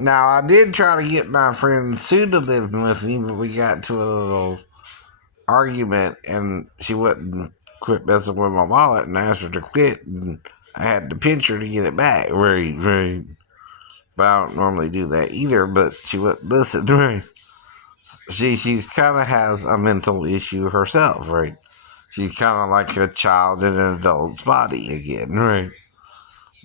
Now, I did try to get my friend Sue to live with me, but we got to a little argument, and she wouldn't quit messing with my wallet, and I asked her to quit, and I had to pinch her to get it back. Right, right. But I don't normally do that either, but she wouldn't listen. Right. She's kind of has a mental issue herself, right? She's kind of like a child in an adult's body again, right?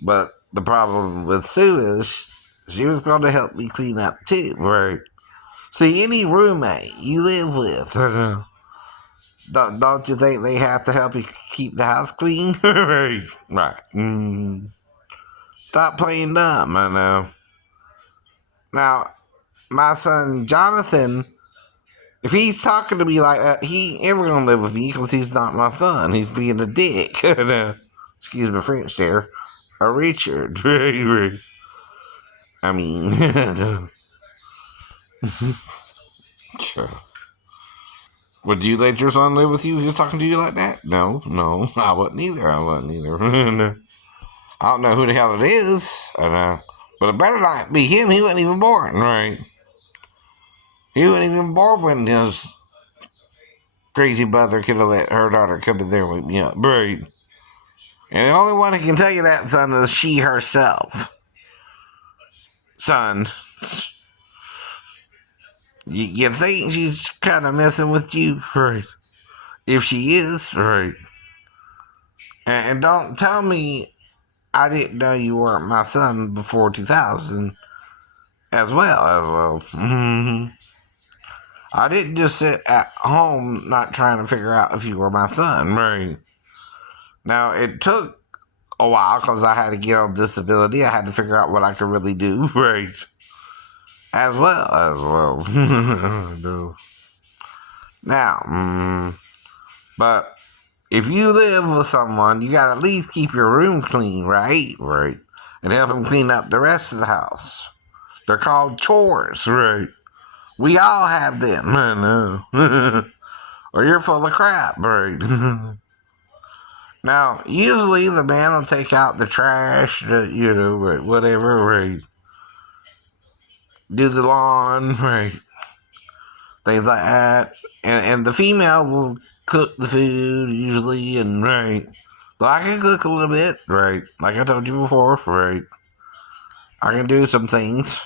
But the problem with Sue is she was going to help me clean up too, right? See, any roommate you live with, don't you think they have to help you keep the house clean? Right. Right. Stop playing dumb, I know. Now, my son Jonathan, if he's talking to me like that, he ain't ever gonna live with me because he's not my son. He's being a dick. Excuse my French there. A Richard. I mean, would you let your son live with you if he was talking to you like that? No, no, I wouldn't either. I wouldn't either. I don't know who the hell it is. I know. But it better not be him. He wasn't even born, right? He wasn't even born when his crazy mother could have let her daughter come in there and wake me up, right? And the only one who can tell you that, son, is she herself. Son, you think she's kind of messing with you? Right. If she is, right. And don't tell me I didn't know you weren't my son before 2000 as well. I didn't just sit at home not trying to figure out if you were my son, right? Now, it took a while because I had to get on disability. I had to figure out what I could really do, right? As well. No. Now, but if you live with someone, you gotta at least keep your room clean, right? Right. And help them clean up the rest of the house. They're called chores, right? We all have them, I know. Or you're full of crap, right? Now, usually the man will take out the trash, whatever, right? Do the lawn, right? Things like that. And the female will cook the food usually, and right. So I can cook a little bit, right? Like I told you before, right? I can do some things.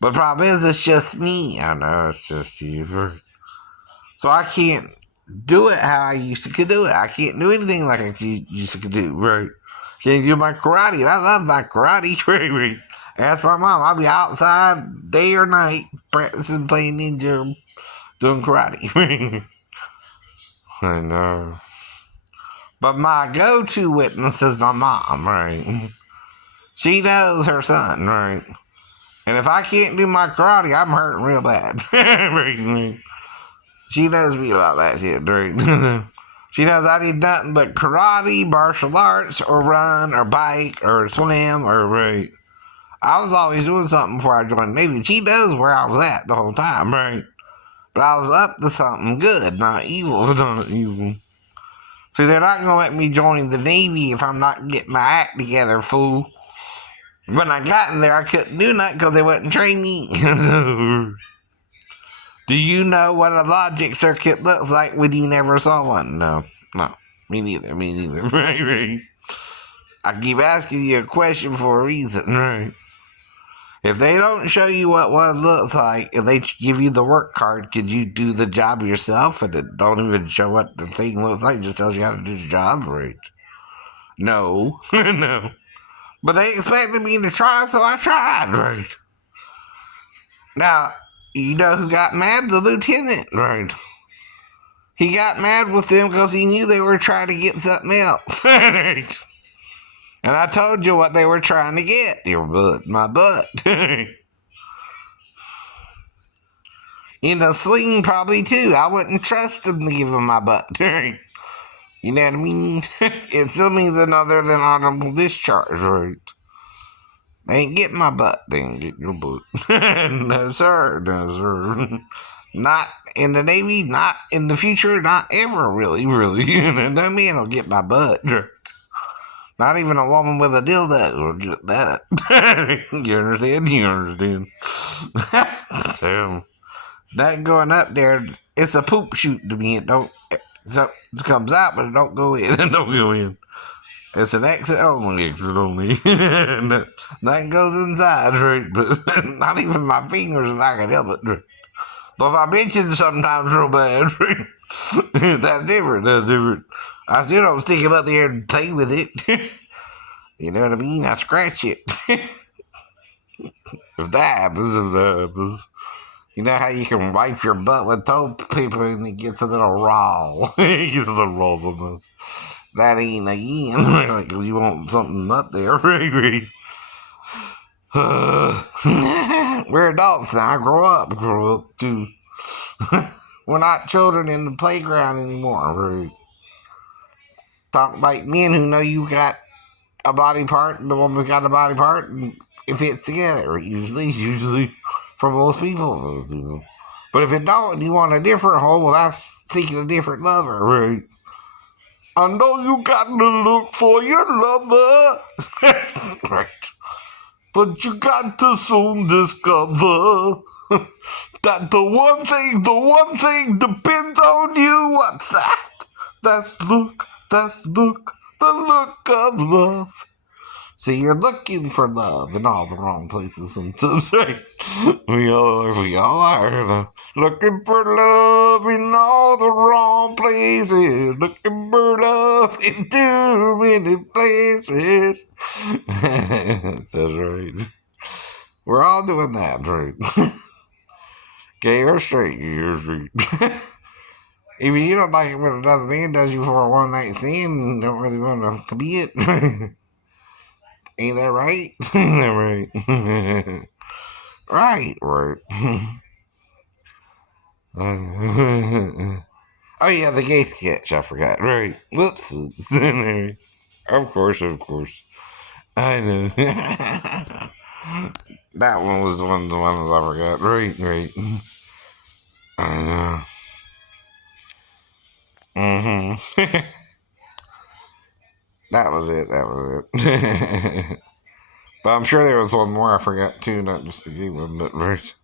But the problem is, it's just me. I know, it's just you. Right? So I can't do it how I used to do it. I can't do anything like I used to do, right? Can't do my karate. I love my karate, right? Ask my mom. I'll be outside day or night practicing playing ninja, doing karate. I know. But my go-to witness is my mom, right? She knows her son, right? And if I can't do my karate, I'm hurting real bad. She knows me about that shit, right? She knows I did nothing but karate, martial arts, or run, or bike, or swim, or right. I was always doing something before I joined the Navy. She knows where I was at the whole time, right? But I was up to something good, not evil. Not evil. See, they're not going to let me join the Navy if I'm not getting my act together, fool. When I got in there, I couldn't do nothing because they wouldn't train me. Do you know what a logic circuit looks like when you never saw one? No. Me neither. Right. I keep asking you a question for a reason, right? If they don't show you what one looks like, if they give you the work card, could you do the job yourself? And it don't even show what the thing looks like, it just tells you how to do the job, right? No. No. But they expected me to try, so I tried, right? Now, you know who got mad? The lieutenant, right? He got mad with them because he knew they were trying to get something else, right? And I told you what they were trying to get. Your butt, my butt. In a sling, probably too. I wouldn't trust them to give him my butt. You know what I mean? It still means another than honorable discharge, right? They ain't getting my butt. They ain't getting your butt. No, sir. No, sir. Not in the Navy, not in the future, not ever, really. No man will get my butt. Not even a woman with a dildo or just that. You understand? You understand? So that going up there, it's a poop chute to me. It don't. So it comes out, but it don't go in. It don't go in. It's an exit only. Exit only. Nothing goes inside, right? But not even my fingers if I can help it. Right? But if I mention sometimes real bad, right? That's different. That's different. I still don't stick it up there and play with it. You know what I mean? I scratch it. If that happens, you know how you can wipe your butt with toilet paper and it gets a little raw. It gets a little raw sometimes. That ain't again. Like, you want something up there. We're adults now. Grow up too. We're not children in the playground anymore. Right? Talk like men who know you got a body part and the woman got a body part and it fits together. Usually for most people. But if it don't, you want a different hole, well, that's seeking a different lover, right? I know you got to look for your lover. Right. But you got to soon discover that the one thing depends on you. What's that? That's the look of love. See, you're looking for love in all the wrong places sometimes, right? We all are looking for love in all the wrong places. Looking for love in too many places. That's right. We're all doing that, right? Gay or straight, you're straight. Even you don't like it when another man does you for a one night stand and don't really want to commit. Ain't that right? Ain't that right? Right. Oh yeah, the gay sketch, I forgot. Right. Whoops. Of course. I know. That one was the one I forgot. Right. I know. Mm-hmm. That was it. But I'm sure there was one more I forgot too, not just the gay one, but right.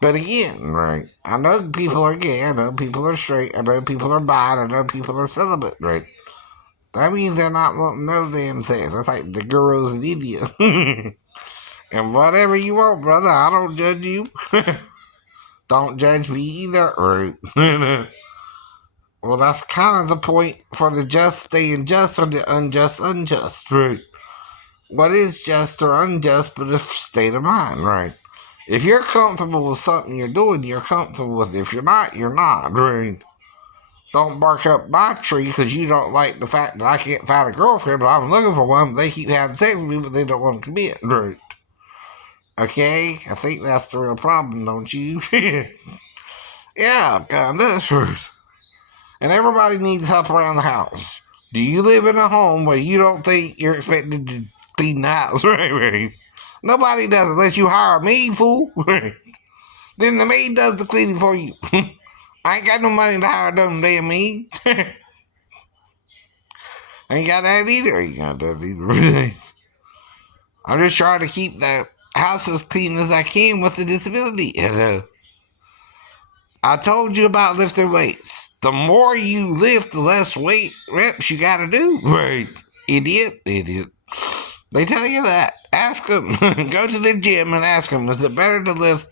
But again, right, I know people are gay, I know people are straight, I know people are bi, I know people are celibate, right? That means they're not wanting no damn things. That's like the gurus in India. And whatever you want, brother, I don't judge you. Don't judge me either, right? Well, that's kind of the point for the just staying just or the unjust, right? What is just or unjust but a state of mind, right? If you're comfortable with something you're doing, you're comfortable with it. If you're not, you're not, right? Don't bark up my tree because you don't like the fact that I can't find a girlfriend, but I'm looking for one. They keep having sex with me, but they don't want to commit, right? Okay? I think that's the real problem, don't you? Yeah, kinda. And everybody needs help around the house. Do you live in a home where you don't think you're expected to clean the house? Right. Nobody does unless you hire a maid, fool. Right. Then the maid does the cleaning for you. I ain't got no money to hire them damn maid. I ain't got that either. I'm just trying to keep the house as clean as I can with the disability. I told you about lifting weights. The more you lift, the less weight reps you gotta do. Right. Idiot. They tell you that. Ask them. Go to the gym and ask them, is it better to lift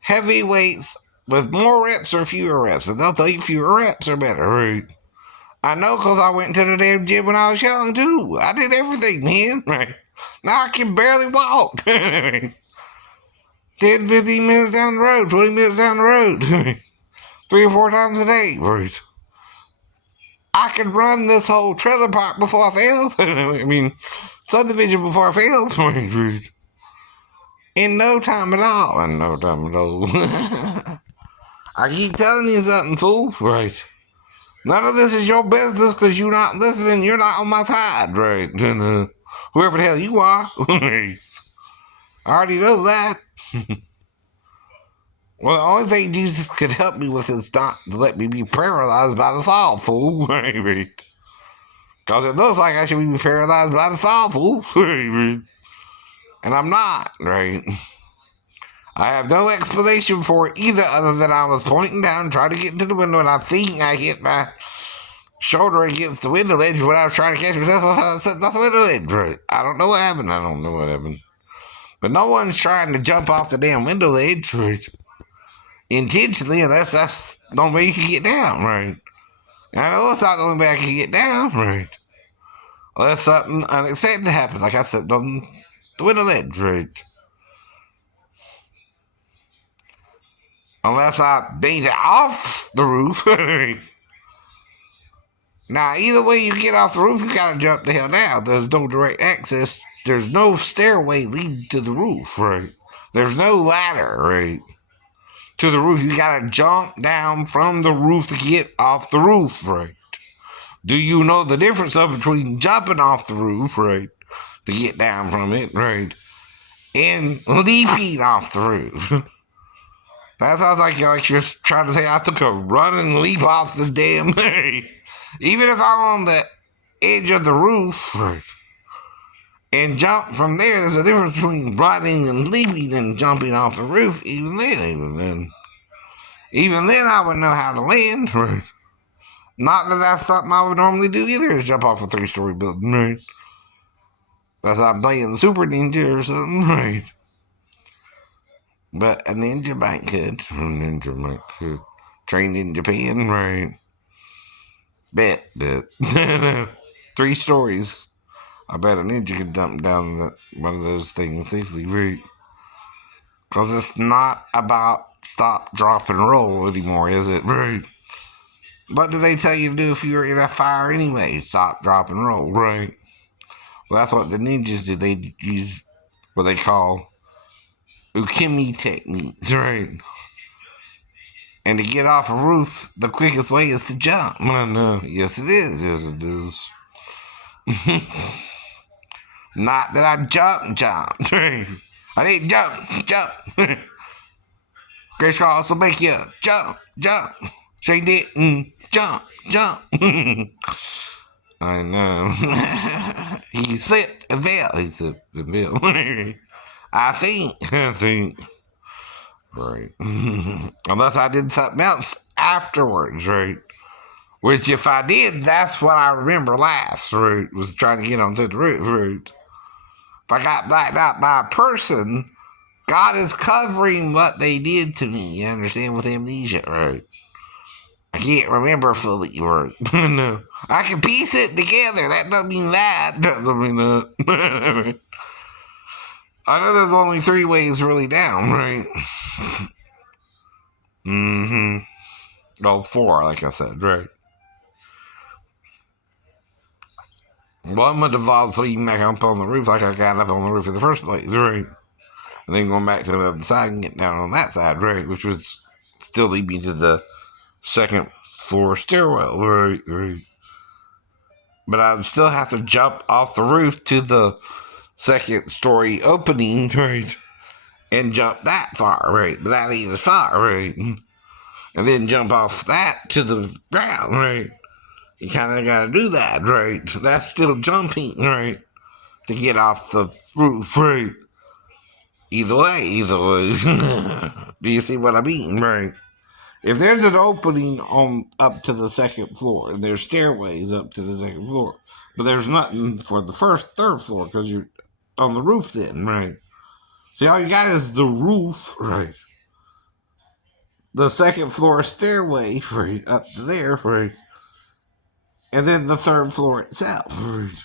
heavy weights with more reps or fewer reps? And they'll tell you fewer reps are better. Right. I know because I went to the damn gym when I was young, too. I did everything, man. Right. Now I can barely walk. 10, 15 minutes down the road, 20 minutes down the road. 3 or 4 times a day. Right. I could run this whole trailer park before I failed. I mean, subdivision before I failed. Right. In no time at all. I keep telling you something, fool. Right. None of this is your business because you're not listening. You're not on my side. Right. And whoever the hell you are. I already know that. Well, the only thing Jesus could help me with is not to let me be paralyzed by the fall, fool. Because it looks like I should be paralyzed by the fall, fool. And I'm not, right? I have no explanation for it either, other than I was pointing down, trying to get into the window, and I think I hit my shoulder against the window ledge when I was trying to catch myself off. I stepped off the window ledge. Right? I don't know what happened. I don't know what happened. But no one's trying to jump off the damn window ledge, right? Intentionally, unless that's the only way you can get down, right? And I know it's not the only way I can get down, right? Unless something unexpected happens, like I stepped on the window ledge, right? Unless I made it off the roof. Now, either way you get off the roof, you gotta jump the hell down. There's no direct access. There's no stairway leading to the roof, right? There's no ladder, right? To the roof. You gotta jump down from the roof to get off the roof, right? Do you know the difference between jumping off the roof, right? To get down from it, right? And leaping off the roof. That sounds like you're trying to say I took a run and leap off the damn thing. Even if I'm on the edge of the roof and jump from there, there's a difference between running and leaping and jumping off the roof. Even then, I would know how to land. Right? Not that that's something I would normally do either, is jump off a 3-story building. Right? That's not playing Super Ninja or something. Right? But a ninja might could. Trained in Japan, right? Bet that 3 stories. I bet a ninja could jump down one of those things safely, right? Because it's not about stop, drop, and roll anymore, is it? Right? What do they tell you to do if you're in a fire anyway? Stop, drop, and roll, right? Well, that's what the ninjas do. They use what they call ukemi techniques, right? And to get off a roof, the quickest way is to jump. I know. Yes, it is. Yes, it is. Not that I jumped. I didn't jump. Grace will also make you jump. She didn't jump. I know. He slipped and fell. I think. Right. Unless I did something else afterwards, right? Which, if I did, that's what I remember last, right? Was trying to get onto the roof, right? If I got blacked out by a person, God is covering what they did to me. You understand? With amnesia, right? I can't remember fully, right? No. I can piece it together. That doesn't mean that. That doesn't mean that. I know there's only 3 ways really down, right? Mm-hmm. Well, 4, like I said, right? One would involve swinging back up on the roof like I got up on the roof in the first place, right? And then going back to the other side and getting down on that side, right? Which would still lead me to the 2nd floor stairwell, right? But I'd still have to jump off the roof to the 2nd story opening, right? And jump that far, right? But that ain't as far, right? And then jump off that to the ground, right? You kind of got to do that, right? That's still jumping, right? To get off the roof, right? Either way. Do you see what I mean, right? If there's an opening on up to the 2nd floor, and there's stairways up to the 2nd floor, but there's nothing for the 3rd floor because you're on the roof then, right? See, all you got is the roof, right? The 2nd floor stairway, right, up to there, right? And then the 3rd floor itself, right?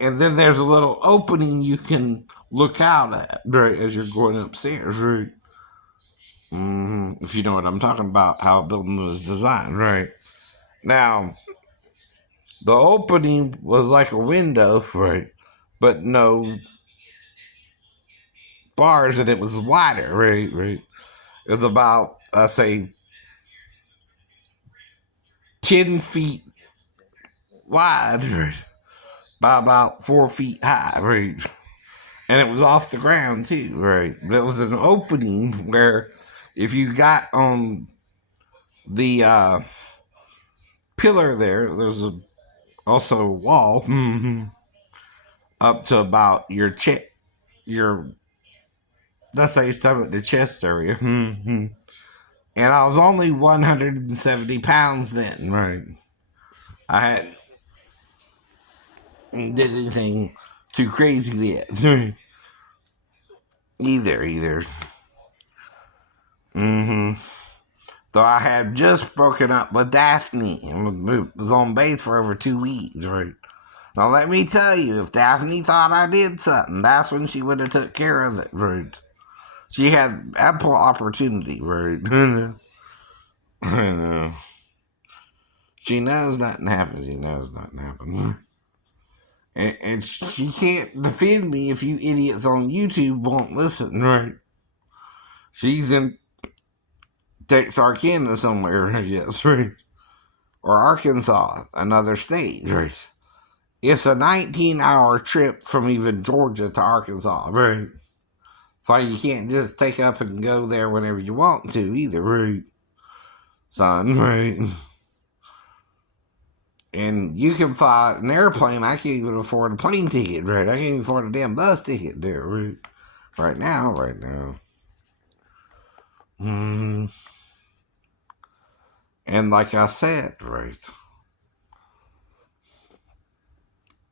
And then there's a little opening you can look out at, right, as you're going upstairs, right? If you know what I'm talking about, how a building was designed, right? Now, the opening was like a window, right? But no bars, and it was wider, right? It was about, I say, 10 feet wide, right? By about 4 feet high, right? And it was off the ground too, right? But it was an opening where if you got on the pillar there's also a wall up to about your chest, your that's how you stomach, the chest area. And I was only 170 pounds then, right? I hadn't did anything too crazy yet. either. hmm Though I had just broken up with Daphne and was on base for over 2 weeks, right? Now let me tell you, if Daphne thought I did something, that's when she would have took care of it, right? She had ample opportunity, right? I know. She knows nothing happened. She knows nothing happened. And she can't defend me if you idiots on YouTube won't listen, right? She's in Texarkana somewhere, I guess, right? Or Arkansas, another state, right? It's a 19-hour trip from even Georgia to Arkansas, right? So you can't just take up and go there whenever you want to either, right? Son, right? And you can fly an airplane. I can't even afford a plane ticket, right? I can't even afford a damn bus ticket there, right? Right now. And like I said, right?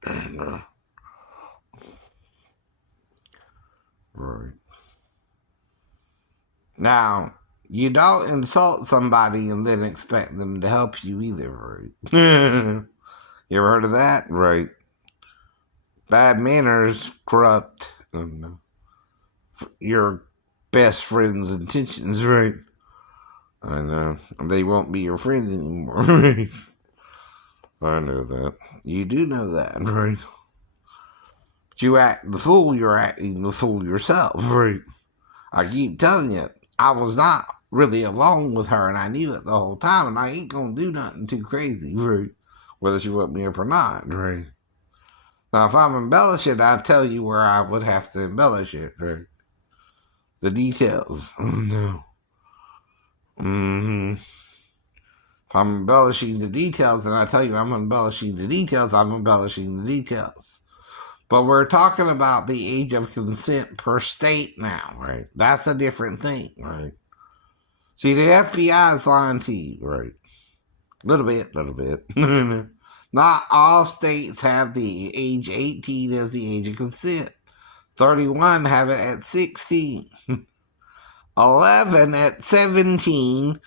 And, right. Now, you don't insult somebody and then expect them to help you either, right? You ever heard of that? Right. Bad manners corrupt your best friend's intentions, right? I know. They won't be your friend anymore, right? I know that. You do know that, right? But you act the fool, you're acting the fool yourself, right? I keep telling you, I was not really alone with her, and I knew it the whole time, and I ain't gonna do nothing too crazy, right? Whether she want me up or not, right? Now, if I'm embellishing, I tell you where I would have to embellish it, right? The details. Oh, no. If I'm embellishing the details, then I tell you I'm embellishing the details, I'm embellishing the details. But we're talking about the age of consent per state now, right? That's a different thing, right? See, the FBI is lying to you, right? Little bit. Not all states have the age 18 as the age of consent. 31 have it at 16. 11 at 17.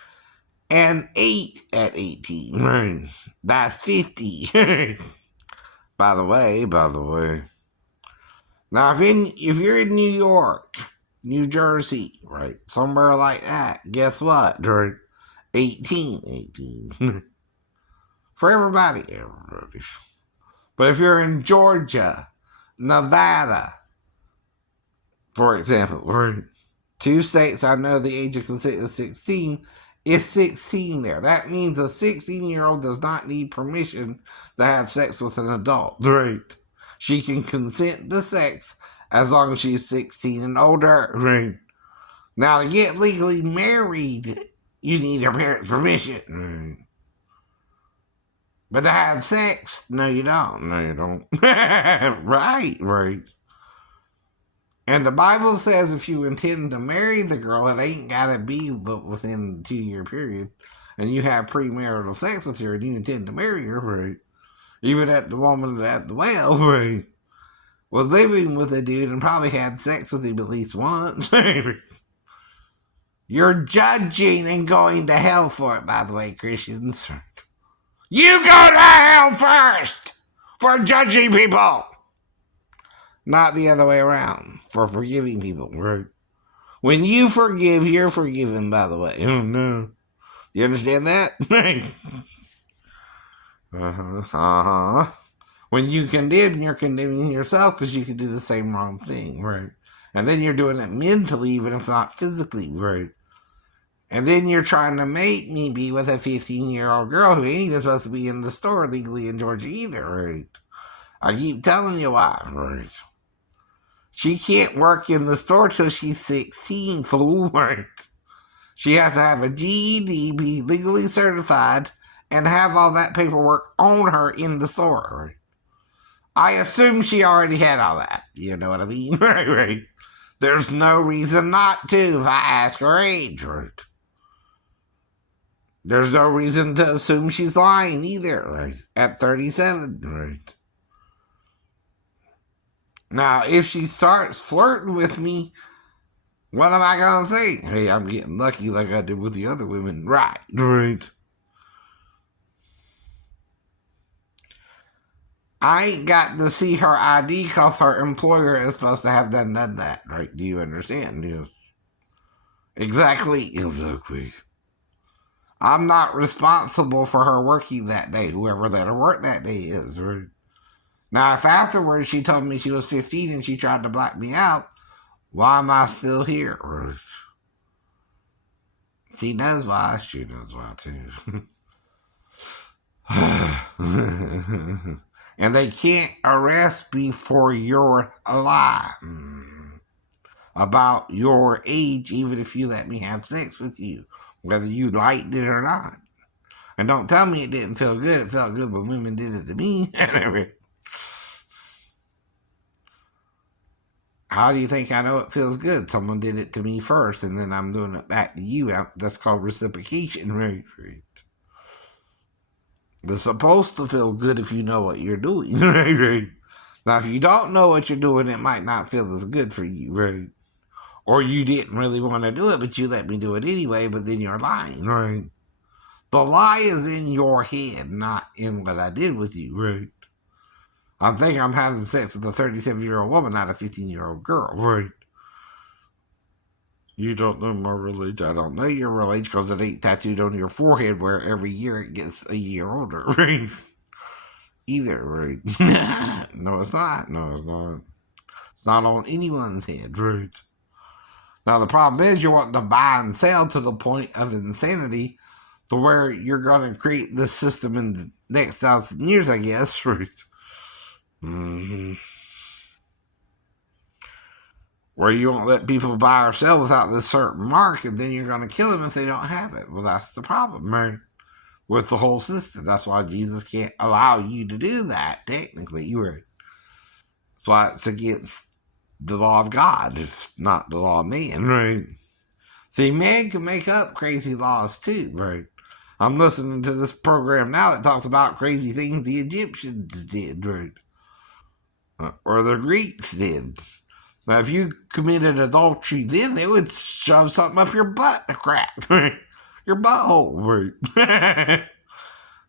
And 8 at 18. Right. That's 50. By the way. Now, if you're in New York, New Jersey, right, somewhere like that, guess what? Right, 18. For everybody. But if you're in Georgia, Nevada, for example, right, two states I know the age of consent is 16. It's 16 there. That means a 16-year-old does not need permission to have sex with an adult. Right. She can consent to sex as long as she's 16 and older. Right. Now, to get legally married, you need her parents' permission. Right. But to have sex, no, you don't. Right. And the Bible says if you intend to marry the girl, it ain't gotta be but within the 2-year period. And you have premarital sex with her and you intend to marry her, right? Even at the woman at the well, right, was living with a dude and probably had sex with him at least once. You're judging and going to hell for it, by the way, Christians. You go to hell first for judging people. Not the other way around, for forgiving people, right? When you forgive, you're forgiven, by the way. Oh, no. You understand that? When you condemn, you're condemning yourself because you could do the same wrong thing, right? And then you're doing it mentally, even if not physically, right? And then you're trying to make me be with a 15-year-old girl who ain't even supposed to be in the store legally in Georgia either, right? I keep telling you why, right? She can't work in the store till she's 16, fool. Right? She has to have a GED, be legally certified, and have all that paperwork on her in the store. Right? I assume she already had all that. You know what I mean? Right, right. There's no reason not to if I ask her age. Right? There's no reason to assume she's lying either. Right? At 37. Right? Now, if she starts flirting with me, what am I gonna think? Hey, I'm getting lucky like I did with the other women. Right. Right. I ain't got to see her ID because her employer is supposed to have done that. Right? Do you understand? Yes. Exactly. Exactly. I'm not responsible for her working that day, whoever let her work that day is. Right? Now, if afterwards she told me she was 15 and she tried to black me out, why am I still here? Right? She knows why. She knows why, too. And they can't arrest me for your lie about your age, even if you let me have sex with you, whether you liked it or not. And don't tell me it didn't feel good. It felt good when women did it to me. How do you think I know it feels good? Someone did it to me first, and then I'm doing it back to you. That's called reciprocation, right? It's supposed to feel good if you know what you're doing, right? Now, if you don't know what you're doing, it might not feel as good for you, right? Or you didn't really want to do it, but you let me do it anyway, but then you're lying, right? The lie is in your head, not in what I did with you, right? I'm thinking I'm having sex with a 37-year-old woman, not a 15-year-old girl, right? You don't know my real age. I don't know your real age because it ain't tattooed on your forehead where every year it gets a year older, right? Either, right? No, it's not. No, it's not. It's not on anyone's head, right? Now, the problem is you're wanting to buy and sell to the point of insanity to where you're going to create this system in the next 1,000 years, I guess, right? Mm-hmm. Where you won't let people buy or sell without this certain mark, and then you're going to kill them if they don't have it. Well, that's the problem, right? With the whole system. That's why Jesus can't allow you to do that, technically, right? That's why it's against the law of God, if not the law of man, right? See, man can make up crazy laws too, right? I'm listening to this program now that talks about crazy things the Egyptians did, right? Or the Greeks did. Now, if you committed adultery then, they would shove something up your butt to crack, right? Your butthole, right?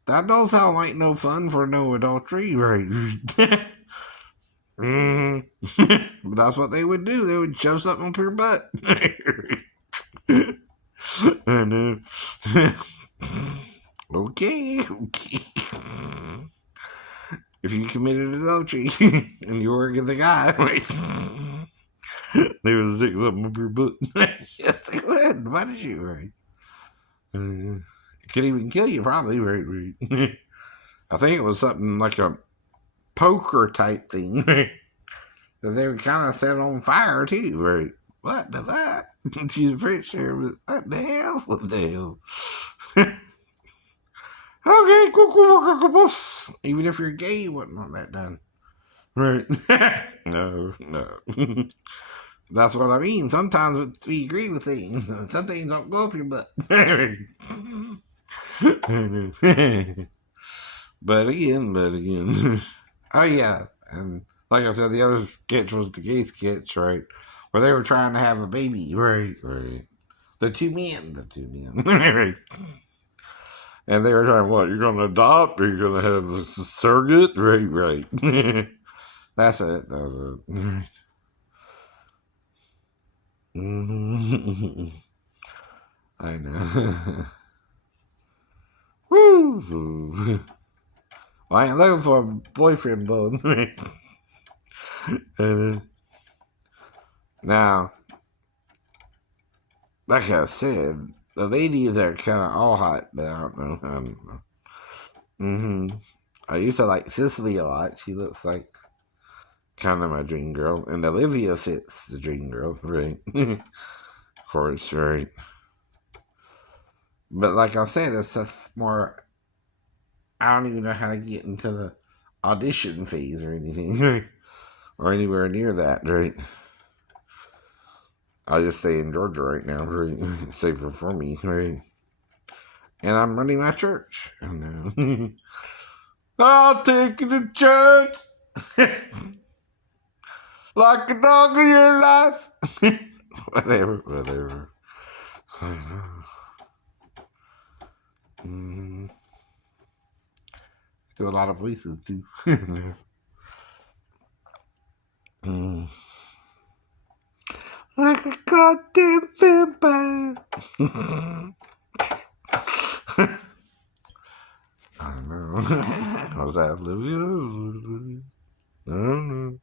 That don't sound like no fun for no adultery, right? But that's what they would do. They would shove something up your butt. And okay. If you committed adultery and you were the guy, right? They would stick something up your butt. Yes, they would. Punish you, right? It could even kill you, probably, right? I think it was something like a poker type thing. That they would kind of set on fire, too, right? What the that? She's pretty sure. What the hell? What the hell? Okay, cool. Even if you're gay, you wouldn't want that done. Right? No. That's what I mean. Sometimes we agree with things. Some things don't go up your butt. But again. Oh, yeah. And like I said, the other sketch was the gay sketch, right? Where they were trying to have a baby. Right. The two men. Right. And they were trying, what, you're going to adopt or you're going to have a surrogate? Right. That's it. Right. I know. Woo! Well, I ain't looking for a boyfriend, bud. Now, like I said, the ladies are kind of all hot, but I don't know. I used to like Cicely a lot. She looks like kind of my dream girl, and Olivia fits the dream girl, right? Of course, right? But like I said, it's a more. I don't even know how to get into the audition phase or anything, right? Or anywhere near that, right? I just stay in Georgia right now, right? Safer for me, right? And I'm running my church. Oh no. I'll take you to church like a dog in your life. Whatever. Mm, do a lot of voices too. Mm. Like a goddamn vampire. I don't know. What was that? I don't know.